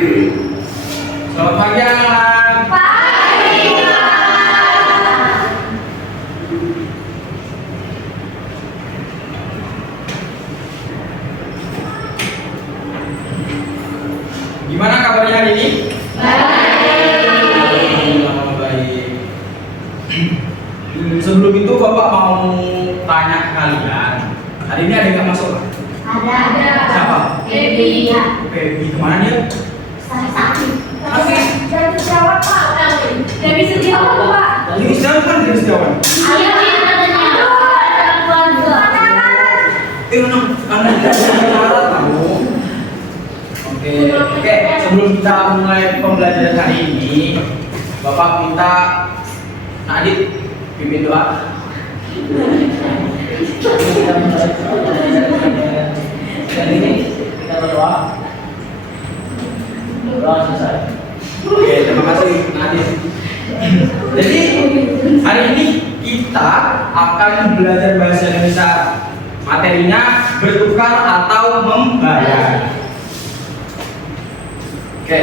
Selamat pagi anak. Pagi, Pak. Gimana kabarnya hari ini? Baik. Baik. Sebelum itu Bapak mau tanya ke kalian. Hari ini ada yang nggak masuk? Ada. Siapa? Baby. Oke, kemana dia? Sakit. Sakit. Jadi jawab, Pak. Baby sedih apa, Pak? Ini Setiawan kan dari Setiawan? Iya, katanya. Ada keluarga. Anda tidak bicara tahu. Oke. Sebelum kita mulai pembelajaran hari ini, Bapak minta Nadit pimpin doa. Dan ini kita berdoa. Doa selesai. Oke, terima kasih Nadit. Jadi hari ini kita akan belajar bahasa Indonesia. Materinya bertukar atau membayar. Oke,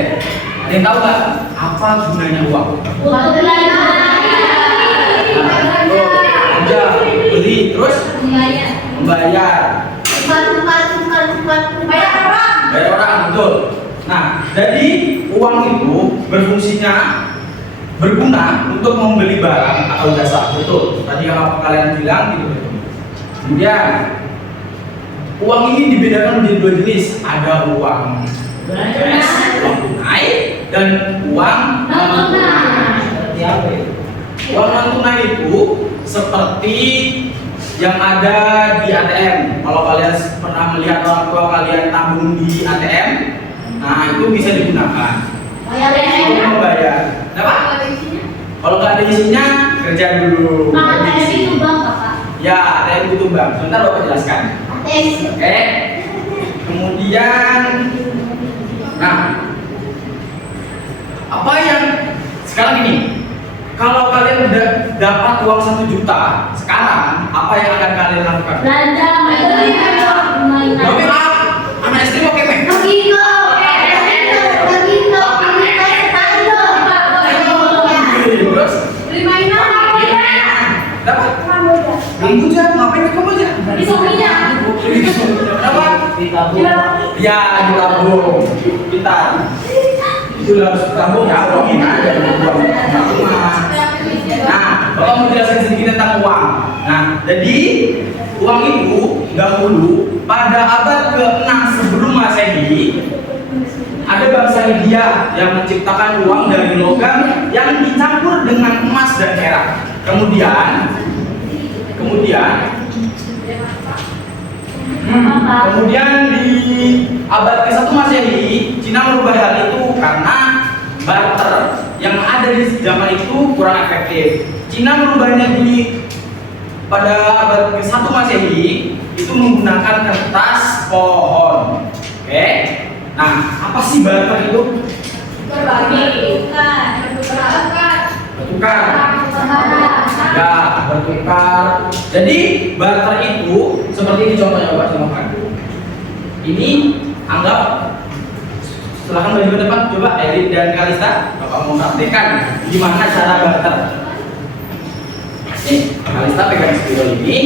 ada yang tahu nggak apa gunanya uang? Untuk belanja. Belanja, beli, terus membayar. Bayar orang. Bayar orang, betul. Nah, jadi uang itu berguna untuk membeli barang atau jasa, betul. Tadi apa kalian bilang gitu. Kemudian uang ini dibedakan menjadi dua jenis. Ada uang cash, uang tunai, dan uang non tunai. Seperti apa itu? Uang non tunai itu seperti yang ada di ATM. Kalau kalian pernah melihat orang tua kalian tabung di ATM, nah itu bisa digunakan untuk membayar. Kenapa? Kalau nggak ada isinya, kerja dulu. Ya, ATM butuh bank. Sebentar Bapak jelaskan. Oke. Kemudian, nah, apa yang sekarang ini? Kalau kalian udah dapat uang 1 juta, sekarang apa yang akan kalian lakukan? Belanja, Tapi anak SD mau kemek. Terus, dapat? Kamu aja, ngapain ke kamu aja? Di suaminya. Kenapa? Ditabung. Ya, ditabung. Kita itu harus tabung ya, uangin aja uang. Nah, Bapak mau jelaskan sedikit tentang uang. Nah, jadi uang itu dahulu pada abad ke-6 sebelum Masehi ada bangsa India yang menciptakan uang dari logam yang dicampur dengan emas dan perak. Kemudian di abad ke-1 Masehi, Cina merubah hal itu karena barter yang ada di zaman itu kurang efektif. Cina merubahnya pada abad ke-1 Masehi itu menggunakan kertas pohon. Oke. Nah, apa sih barter itu? Bertukar. Ya, bertukar. Jadi barter itu seperti ini contohnya, Bapak silakan. Ini anggap silakan baju ke depan, coba Elin dan Kalista, Bapak mau praktekkan gimana cara barter. Nih, Kalista pegang spidol ini,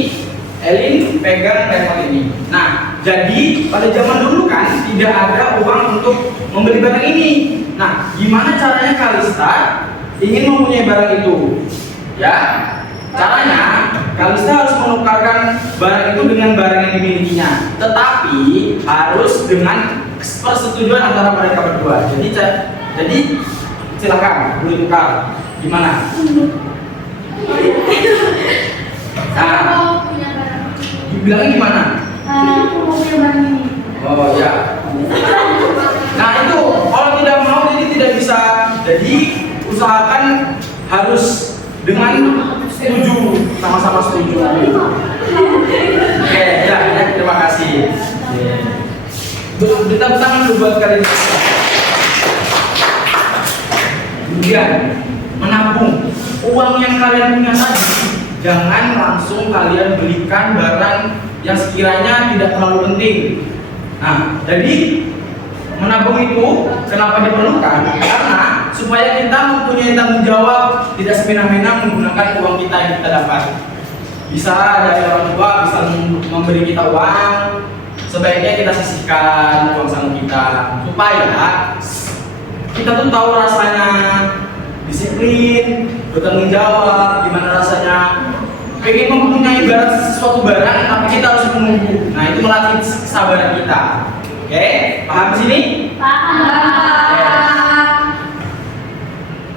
Elin pegang remote ini. Nah, jadi pada zaman dulu kan tidak ada uang untuk membeli barang ini. Nah, gimana caranya Kalista ingin mempunyai barang itu? Ya, caranya Kalista harus menukarkan barang itu dengan barang yang dimilikinya, tetapi harus dengan persetujuan antara mereka berdua. Jadi silakan boleh tukar. Gimana? Nah, dibilangnya gimana? Oh ya. Nah itu kalau tidak mau jadi tidak bisa. Jadi usahakan harus dengan setuju, sama-sama setuju. Oke, ya, terima kasih. Tepuk tangan dulu buat kalian. Kemudian menabung uang yang kalian punya tadi, jangan langsung kalian belikan barang yang sekiranya tidak terlalu penting. Nah, jadi menabung itu kenapa diperlukan? Karena supaya kita mempunyai tanggung jawab, tidak semena-mena menggunakan uang kita yang kita dapat. Bisa dari orang tua, bisa memberi kita uang, sebaiknya kita sisihkan uang saku kita supaya kita tuh tahu rasanya disiplin, bertanggung jawab, gimana rasanya pengen mempunyai suatu barang tapi kita harus menunggu. Nah, itu melatih kesabaran kita. Oke, paham di sini? Paham.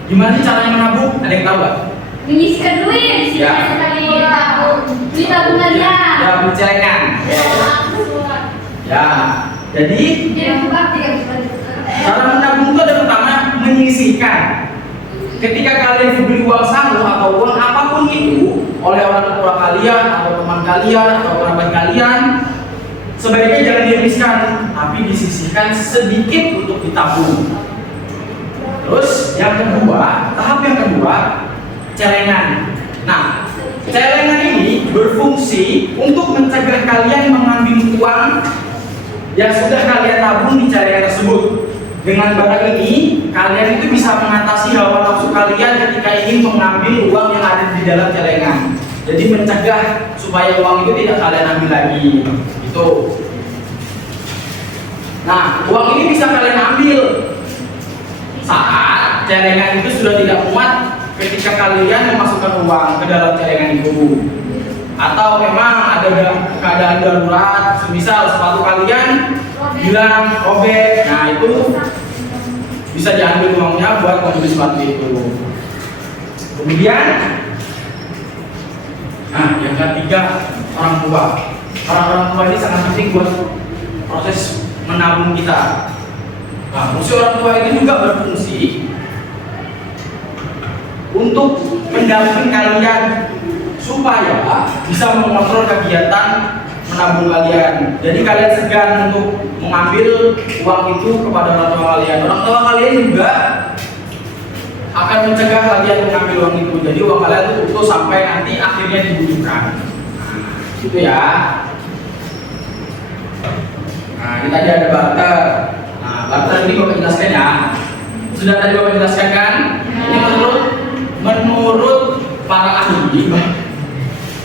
Gimana sih caranya menabung? Ada yang tahu nggak? Menyisihkan duit. Ya. Duit tabungan ya. Ya, bercelengan. Ya, jadi cara menabung itu ada pertama menyisihkan. Ketika kalian diberi uang saku atau uang apapun itu oleh orang tua kalian atau teman kalian atau kerabat kalian, sebaiknya jangan dihabiskan, tapi disisihkan sedikit untuk ditabung. Terus yang kedua, tahap yang kedua, celengan. Nah, celengan ini berfungsi untuk mencegah kalian mengambil uang yang sudah kalian tabung di celengan tersebut. Dengan barang ini, kalian itu bisa mengatasi hawa nafsu kalian ketika ingin mengambil uang yang ada di dalam celengan. Jadi mencegah supaya uang itu tidak kalian ambil lagi. Itu. Nah, uang ini bisa kalian ambil saat celengan itu sudah tidak muat ketika kalian memasukkan uang ke dalam celengan itu. Atau memang ada keadaan darurat, semisal sepatu kalian hilang, robek, nah itu bisa diambil uangnya buat membeli sepatu itu. Kemudian, nah yang ketiga, orang tua. Orang tua ini sangat penting buat proses menabung kita. Nah, fungsi orang tua ini juga berfungsi untuk mendampingi kalian supaya bisa mengontrol kegiatan menabung kalian. Jadi kalian segan untuk mengambil uang itu kepada orang tua kalian. Orang tua kalian juga akan mencegah kalian mengambil uang itu. Jadi uang kalian itu utuh sampai nanti akhirnya dibutuhkan. Nah, gitu ya. Nah, ini tadi ada barter. Nah, barter ini Bapak jelaskan ya. Sudah tadi Bapak jelaskan kan? Ini menurut para ahli,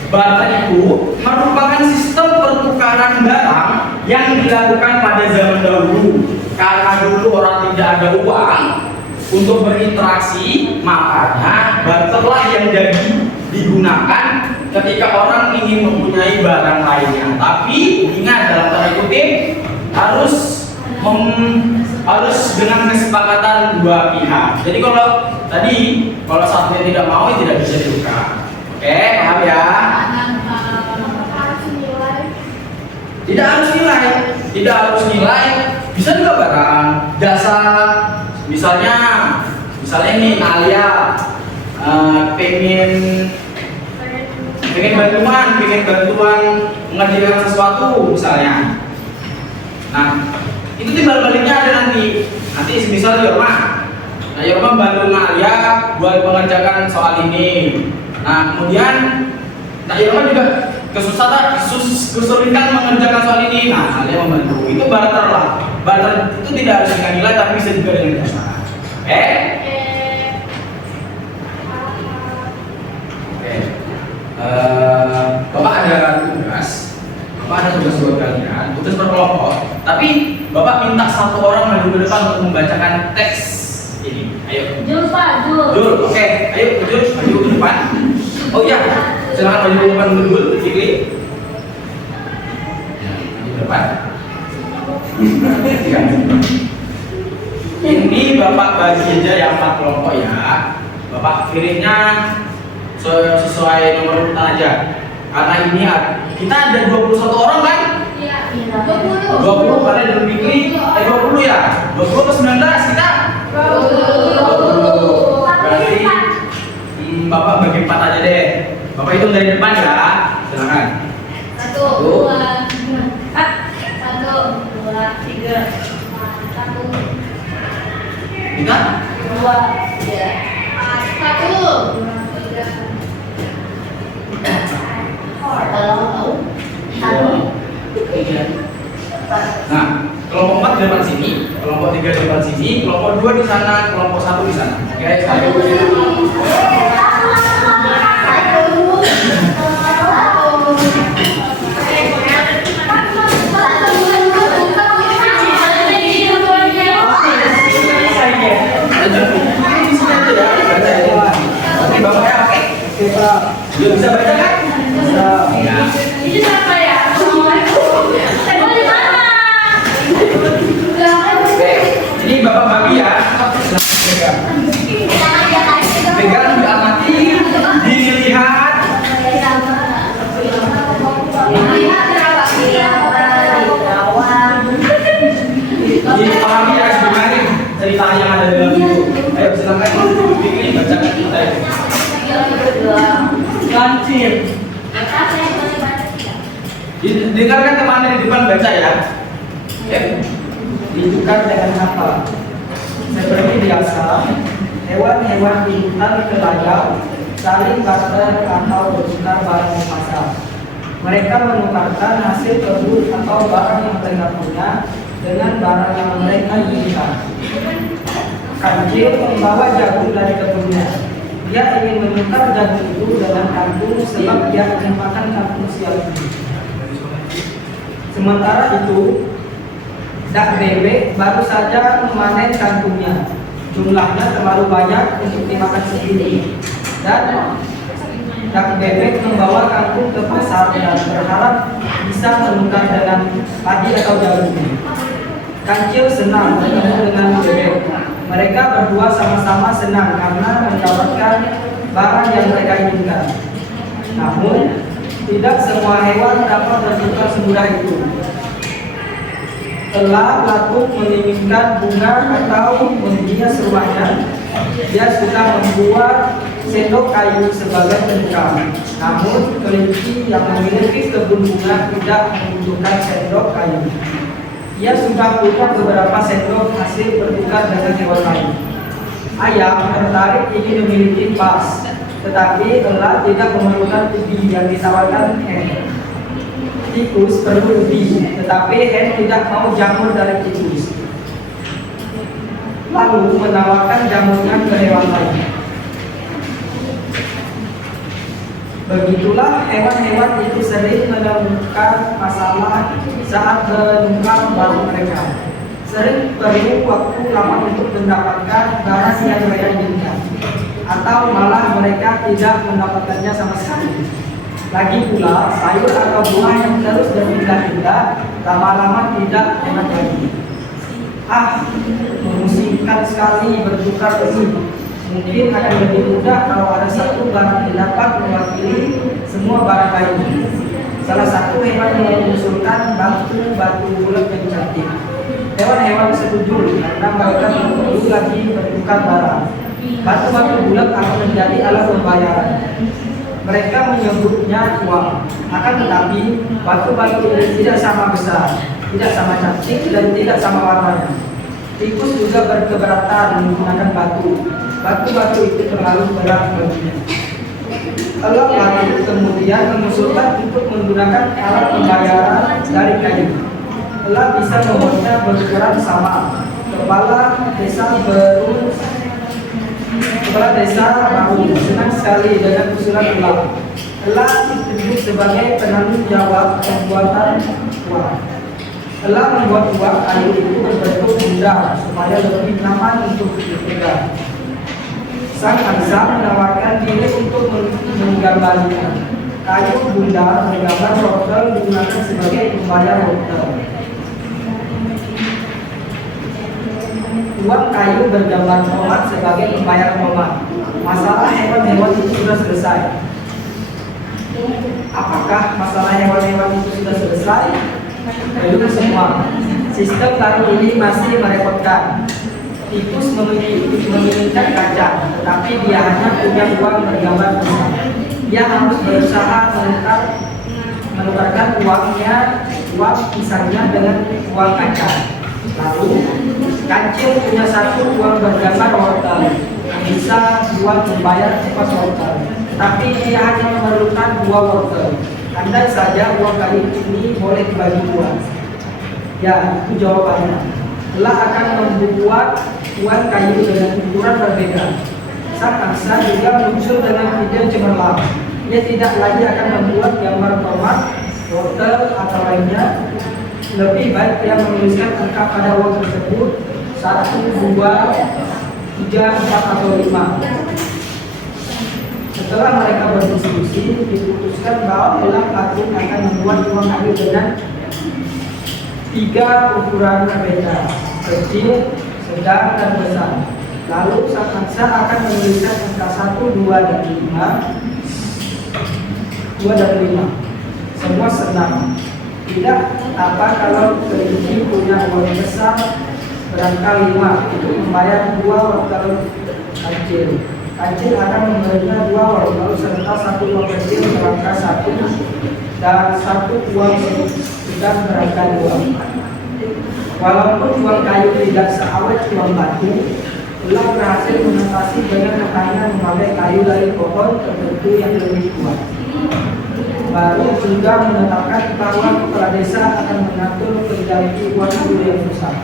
barter itu merupakan sistem pertukaran barang yang dilakukan pada zaman dahulu. Karena dulu orang tidak ada uang untuk berinteraksi, makanya barterlah yang jadi digunakan ketika orang ingin mempunyai barang lainnya. Tapi ingat, dalam tanda kutip harus dengan kesepakatan dua pihak. Jadi kalau satunya tidak mau, tidak bisa ditukar. Oke, paham ya? Tidak harus nilai, bisa juga barang, jasa. Misalnya ini Alia pengen bantuan mengerjakan sesuatu misalnya. Nah, itu timbal baliknya ada nanti misal Yorma bantu Alia buat mengerjakan soal ini. Nah, kemudian Yorma juga kesulitan mengerjakan soal ini. Nah, Alia membantu. Itu barter lah. Barter itu tidak harus dengan nilai, tapi bisa juga dengan jasa. Oke? Bapak ada tugas buat kalian, tugas berkelompok. Tapi Bapak minta satu orang maju ke depan untuk membacakan teks ini. Ayo. Jul, Pak, Jul. Oke, ayo Jul, maju ke depan. Oh iya, silakan maju ke depan dulu, Fikri. Maju ke depan. Ini Bapak bagi aja yang 4 kelompok ya. Bapak kirimnya sesuai nomor urutan aja. Karena ini kita ada 21 orang kan? Iya. 20. 20 kalian dan Fikri 20 ya? 20 ke 19 kita? 20. Berarti Bapak bagi 4 aja deh. Bapak hitung dari depan ya. Silakan. 1, 2, 3, 1, Kita? 2, 3, 1, 2, 3. Nah, kelompok 4 di depan sini. Kelompok 3 di depan sini, kelompok 2 di sana, kelompok 1 di sana. Oke, Sudah bisa baca kan? Bisa. Ya. Ini siapa ya? Assalamualaikum. Saya di mana? Oke, ini Bapak bagi ya. Pegang. Pegang, diamati, dilihat. Dipahami ya sebenarnya cerita yang ada dalam itu. Ayo silakan Fikri bacakan kita ya. Kancil. Dengarkan teman di depan baca ya. Oke. Ditukar dengan apa? Seperti biasa, hewan-hewan di hutan kelajau saling barter atau bertukar barang di pasar. Mereka menukarkan hasil kebun atau barang yang mereka punya dengan barang yang mereka inginkan. Kancil membawa jagung dari kebunnya. Dia ingin menukar jagung itu dengan kangkung sebab dia ingin makan kangkung siang ini. Sementara itu, dak bebek baru saja memanen kangkungnya. Jumlahnya terlalu banyak untuk dimakan sendiri. Dan dak bebek membawa kangkung ke pasar dan berharap bisa menukar dengan padi atau jagung. Kancil senang bertemu dengan bebek. Mereka berdua sama-sama senang karena mendapatkan barang yang mereka inginkan. Namun, tidak semua hewan dapat bertukar semudah itu. Telah Batuk menginginkan bunga atau menghias rumahnya, dia suka membuat sendok kayu sebagai penukar. Namun, kelinci yang memiliki kebun bunga tidak membutuhkan sendok kayu. Ia sudah punya beberapa sendok hasil bertukar dengan hewan lain. Ayam tertarik ingin memiliki pas, tetapi elang tidak memerlukan ubi yang ditawarkan hen. Tikus perlu ubi, tetapi hen tidak mau jamur dari tikus. Lalu menawarkan jamurnya ke hewan lain. Begitulah hewan-hewan itu sering menemukan masalah saat menukar barang mereka. Sering perlu waktu lama untuk mendapatkan barang yang mereka inginkan, atau malah mereka tidak mendapatkannya sama sekali. Lagi pula, sayur atau buah yang terus berpindah-pindah lama-lama tidak enak lagi. Memusingkan sekali bertukar ini. Mungkin akan lebih mudah kalau ada satu barang yang dapat mewakili semua barang lain. Salah satu hewan yang mengusulkan batu bulat yang cantik. Hewan-hewan setuju karena mereka tidak perlu lagi bertukar barang. Batu-batu bulat akan menjadi alat pembayaran. Mereka menyebutnya uang. Akan tetapi batu-batu ini tidak sama besar, tidak sama cantik, dan tidak sama warnanya. Tikus juga berkeberatan menggunakan batu. Batu-batu itu terlalu berat baginya. Elang lagi kemudian mengusulkan untuk menggunakan alat pembayaran dari kayu. Elang bisa membuatnya berukuran sama. Kepala desa baru senang sekali dengan usulan elang. Elang ditunjuk sebagai penanggung jawab pembuatan uang. Elang membuat uang kayu itu berbentuk bundar supaya lebih nyaman untuk dipegang. Sang angsa menawarkan diri untuk menggambarinya. Kayu bundar menggambar wortel digunakan sebagai pembayar wortel. Uang kayu bergambar tomat sebagai pembayar tomat. Masalah hewan-hewan itu sudah selesai. Apakah masalah hewan-hewan itu sudah selesai? Belum semua. Sistem baru ini masih merepotkan. Tikus menginginkan kaca, tetapi dia hanya punya uang bergambar pisang. Dia harus berusaha menukarkan uang pisangnya dengan uang kaca. Lalu, kancil punya satu uang bergambar wortel yang bisa buat membayar 4 wortel. Tapi dia hanya memerlukan 2 wortel. Andai saja uang kayu ini boleh dibagi 2. Ya, itu jawabannya. telah akan membuat uang kayu dengan ukuran berbeda. Sang angsa juga muncul dengan ide cemerlang. Ia tidak lagi akan membuat gambar tomat, wortel atau lainnya. Lebih baik ia menuliskan angka pada uang tersebut 1, 2, 3, 4 atau 5. Setelah mereka berdiskusi, diputuskan bahwa Elang Patung akan membuat uang kayu dengan 3 ukuran berbeda, kecil, sedang, dan besar. Lalu sang angsa akan menuliskan angka 1, 2, dan 5. Semua senang. Tidak apa kalau kelinci punya uang besar berangka 5 untuk membayar 2 wortel kancil. Kancil akan memberinya 2 wortel serta 1 uang kecil berangka 1 dan 1 uang sedang berangka 2. Walaupun uang kayu tidak seawet uang batu, Elang berhasil mengatasi dengan hanya memakai kayu dari pohon tertentu yang lebih kuat. Baru juga menetapkan bahwa kepala desa akan mengatur pengganti uang kayu yang besar.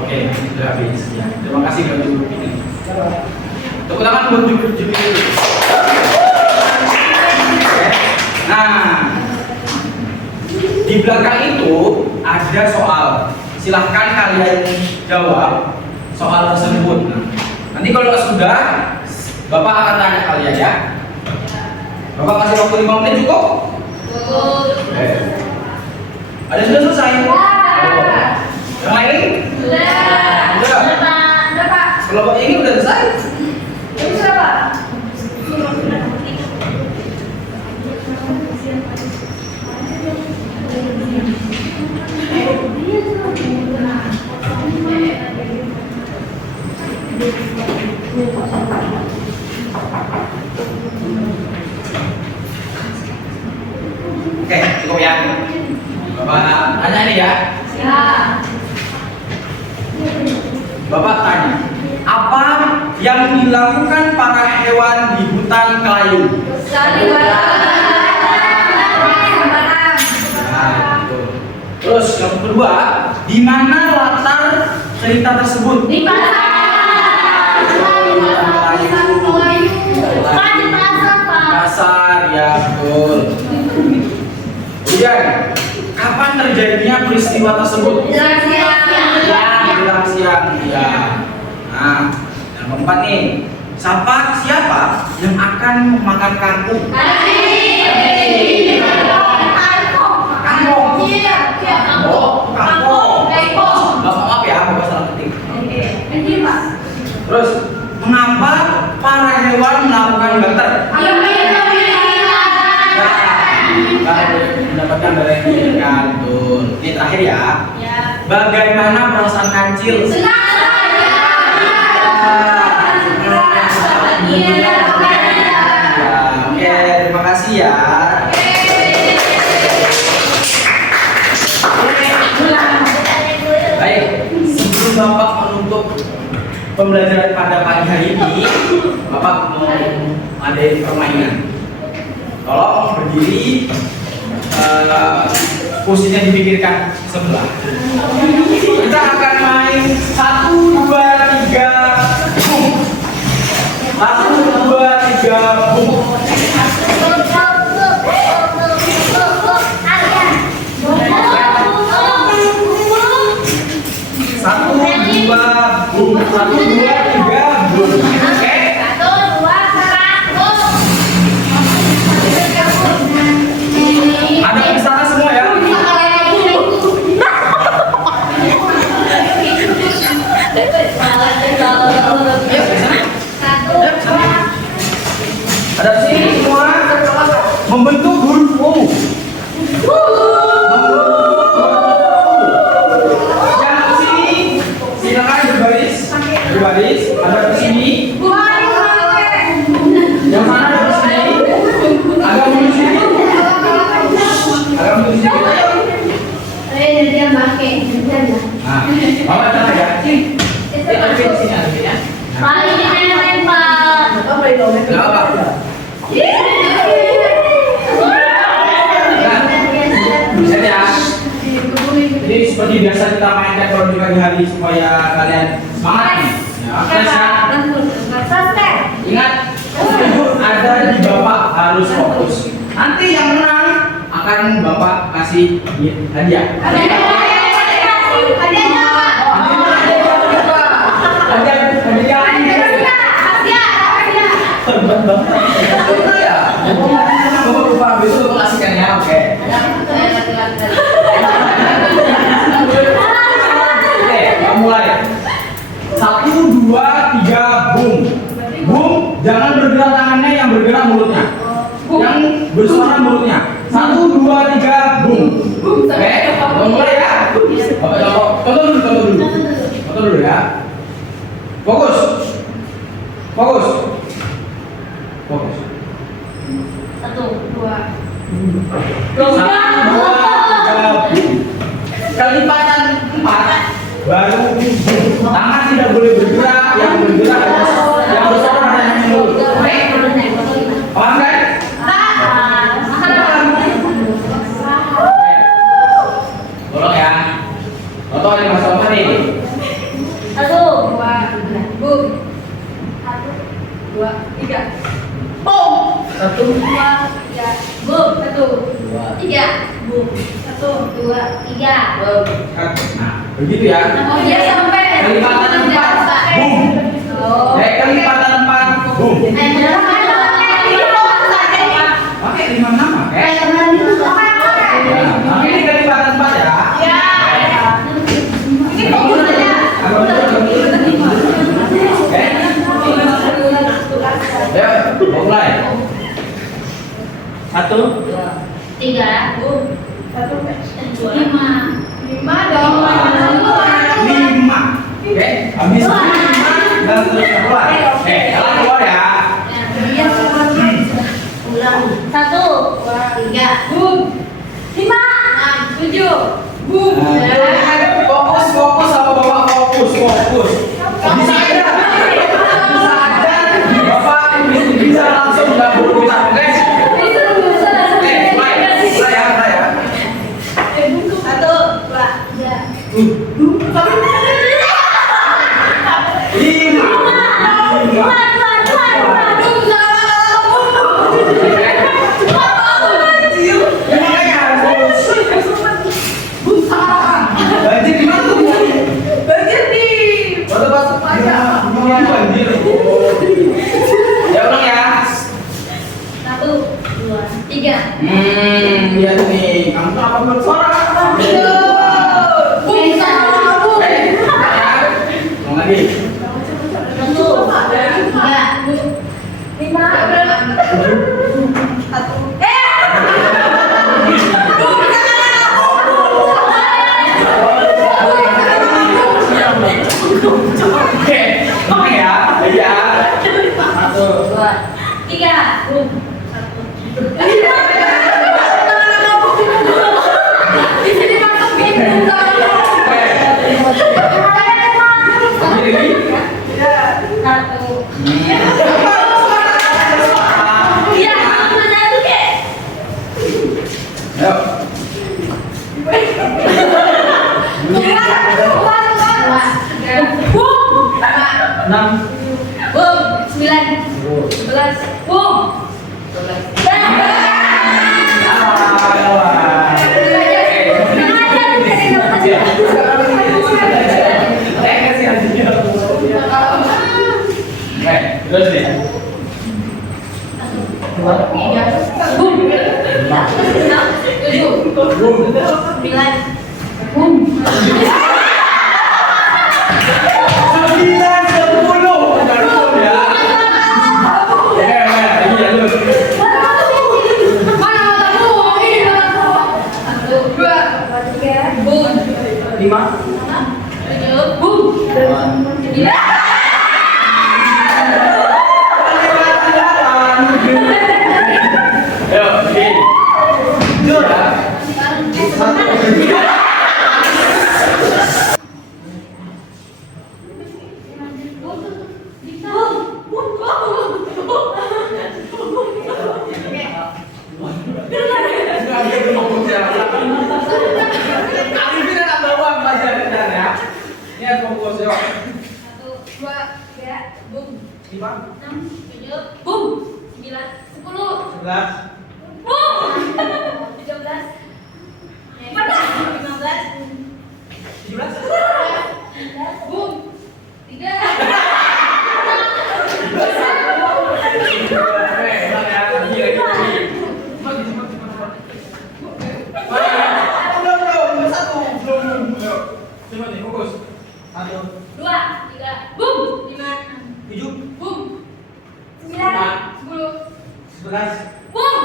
Oke, sudah habis ya. Terima kasih buat Jumir ini. Tepuk tangan buat Jumir dulu. Nah, di belakang itu ada soal. Silahkan kalian jawab soal tersebut. Nah, nanti kalau sudah, Bapak akan tanya kalian ya. Bapak kasih waktu 5 menit cukup? Ada sudah selesai? Yang lain? Sudah, Pak. Kalau Pak ini udah selesai? Ini sudah, Pak. Oke, cukup ya. Bapak tanya nih ya. Ya. Bapak tanya, apa yang dilakukan para hewan di hutan kayu? Saling barang. Nah, gitu. Terus yang kedua, di mana latar cerita tersebut? Di pasar. Di pasar, Pak. Pasar, ya betul. Kemudian, kapan terjadinya peristiwa tersebut? Menjelang siang. Ya, menjelang siang. Ya. Nah, yang keempat nih, siapa yang akan memakan kangkung? Kangkung. Iya. Oh, kangkung. Kangkung. Maaf ya, Bapak salah ketik. Ini, Pak. Terus, mengapa para hewan melakukan barter? Mendapatkan darah yang diinginkan. Betul. Ini terakhir ya. Ya. Bagaimana perasaan kancil? Iya. Oke, terima kasih ya. Baik, sebelum Bapak menutup pembelajaran pada pagi hari ini, Bapak mau adain permainan. Tolong berdiri, posisinya dipikirkan sebelah. Kita akan main 1, 2, 3, boom. 1, 2, 3, boom. 1, 2, boom. 1, 2, 3, boom. Oke? Ada di sana semua ya? Ada di sini semua membentuk huruf U. Yang di sini silakan berbaris. Ada di sini. Yang mana ada di sini? Ada di sini. Ada di sini. Nah, Bapak tanya ya. Ada di sini ada ya. Paling enak, Pak. Enggak apa. Bisa ya. Jadi seperti biasa kita mainkan kalau di pagi hari supaya kalian semangat nih. Ya, fresh kan? Ingat, ada di Bapak harus fokus. Nanti yang menang akan Bapak kasih hadiah. Mulai 1, 2, 3, boom. Boom, jangan bergerak tangannya, yang bergerak mulutnya. Yang bersuara mulutnya. 1, 2, 3, boom. Oke, mulai ya. Tonton dulu ya. Fokus. Fokus. 1, 2. 1, 2, 3, boom. Kelipatan 4 baru boom. Tangan tidak boleh bergerak, yang bergerak yang bersuara hanya mulut. Oke? Paham kan? Tolong ya. Contoh ini Mas Tompa nih. 1, 2, 3. Boom. 1, 2, 3. Boom. 1, 2, 3. Boom. 1, 2, 3. Boom. 1, 2, 3. Boom. Nah, begitu ya. Oh iya sampai. Kelipatan 4 boom. Oh. Kelipatan 4 boom. Pakai 5 nama, oke? Nah, ini kelipatan 4 ya. Ya, mulai. 1, 3. Boom. 1, 2, 5. 5 dong. 5. Oke, habis 5 dan seterusnya keluar. Oke, jalan keluar ya. Ulang. 1, 2, 3. Boom. 5, 6, 7. Boom. Fokus sama Bapak, fokus. Bisa aja. Bapak bisa langsung nggak perlu kita, oke? Oke, mulai ya. 1, 2, 3. 3. Lihat nih, kamu tuh apa bersuara? Mau lagi? 1, 2, 3. Oke, oke ya, ya. 1, 2, 3. Boom. 1. Di sini masuk pintu. Iya, mana tuh kek? Ayo. 6. Boom. 9. 11. Boom. 12. Terus nih. 2, 3. Boom. 7. Boom. 9. Boom. 9, 10. Baru ya. Iya lu. Mana kamu? Ini kamu. 1, 2, 3. Boom. 5. 7. Boom. 9. Ayo, ini. Jujur ya. Arifin anak bawang Niat fokus yuk. 1, 2, 3, boom. 5, 6, 7, boom. 9, 10, 11, boom. 13, 14, 15, 17. boom. 3. Satu, 2, 3, boom. 5, 6, 7, boom. 9, 10, 11, boom.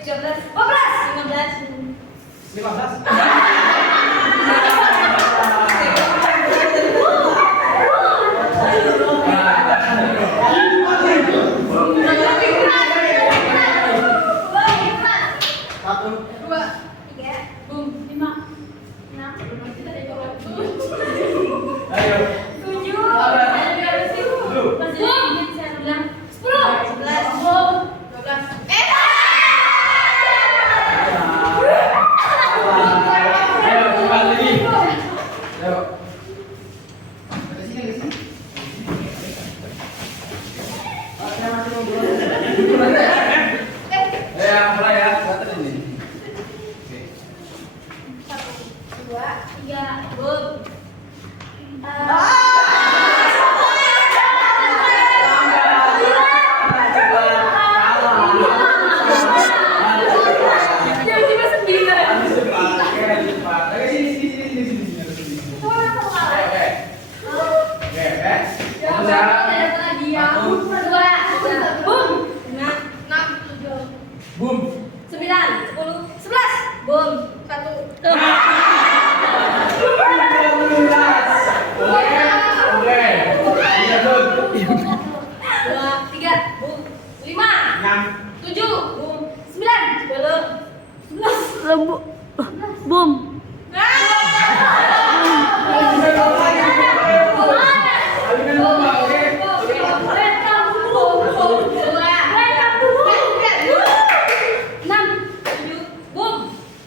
13, 14, 15. 15. Satu, 2, 3, boom. 5, 6, 7, ayo. 8, 9, 10, 11, boom. 12. Ayo, cepat lagi. Ayo. Ke sini, ke sini. Saya masih mau bola. Ya, mulai ya. Bater ini. Oke. 1, 2, 3, boom. Tiba-tiba sendiri kan? Cepat. Oke, sini. Orang sama kalah. Oke. Oke, oke. Fokus ya. Satu, 2, 3, boom. 6, 7, Boom. 9, 10, 11, boom. 1. Oke. Iya, good. 2, 3, boom. 5, 6. 7, boom. 9, 10, 11. Boom.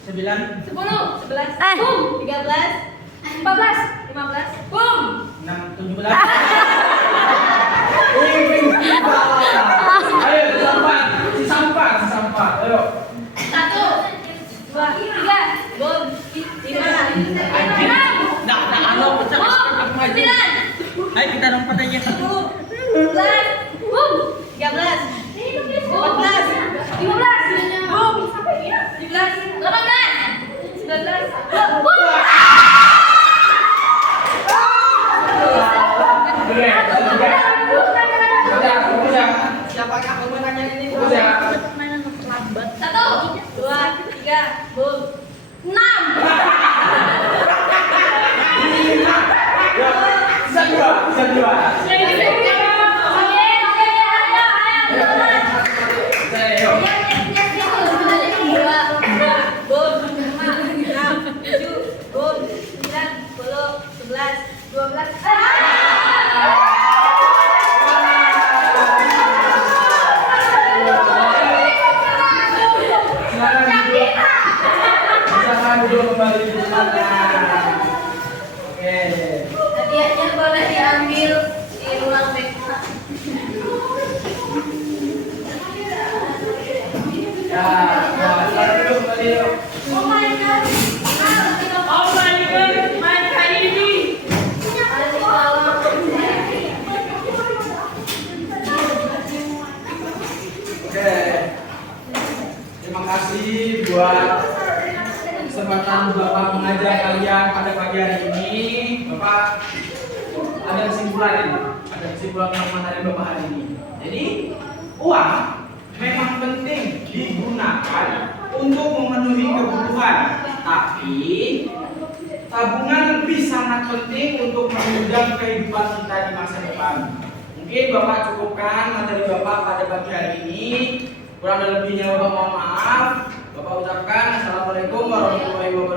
Sembilan. 10, 11, Eh. boom. 13, 14, 15, boom. 6, 17. Ayo, sampah. Ayo. 1, 2, 3, boom. 5, 6, boom. 9, Ayo kita lompat aja. 10, 11, boom. 13, 14, 15, boom. 17, 18, 19, boom. Oke, fokus ya. Siapakah pemenangnya ini? Fokus ya. 1, 2, 3, boom. 6. Bisa dua. Silakan duduk kembali di tempatnya. Oke. Hadiahnya boleh diambil di ruang BK. Ya, silakan duduk kembali. Oh my god. Main kayak ini. Oke. Terima kasih buat kesempatan Bapak mengajar kalian pada pagi hari ini. Bapak ada kesimpulan ini. Ada kesimpulan materi Bapak hari ini. Jadi uang memang penting digunakan untuk memenuhi kebutuhan, tapi tabungan lebih sangat penting untuk menunjang kehidupan kita di masa depan. Mungkin Bapak cukupkan materi Bapak pada pagi hari ini. Kurang dan lebihnya Bapak mohon maaf. Bapak ucapkan Assalamualaikum warahmatullahi wabarakatuh.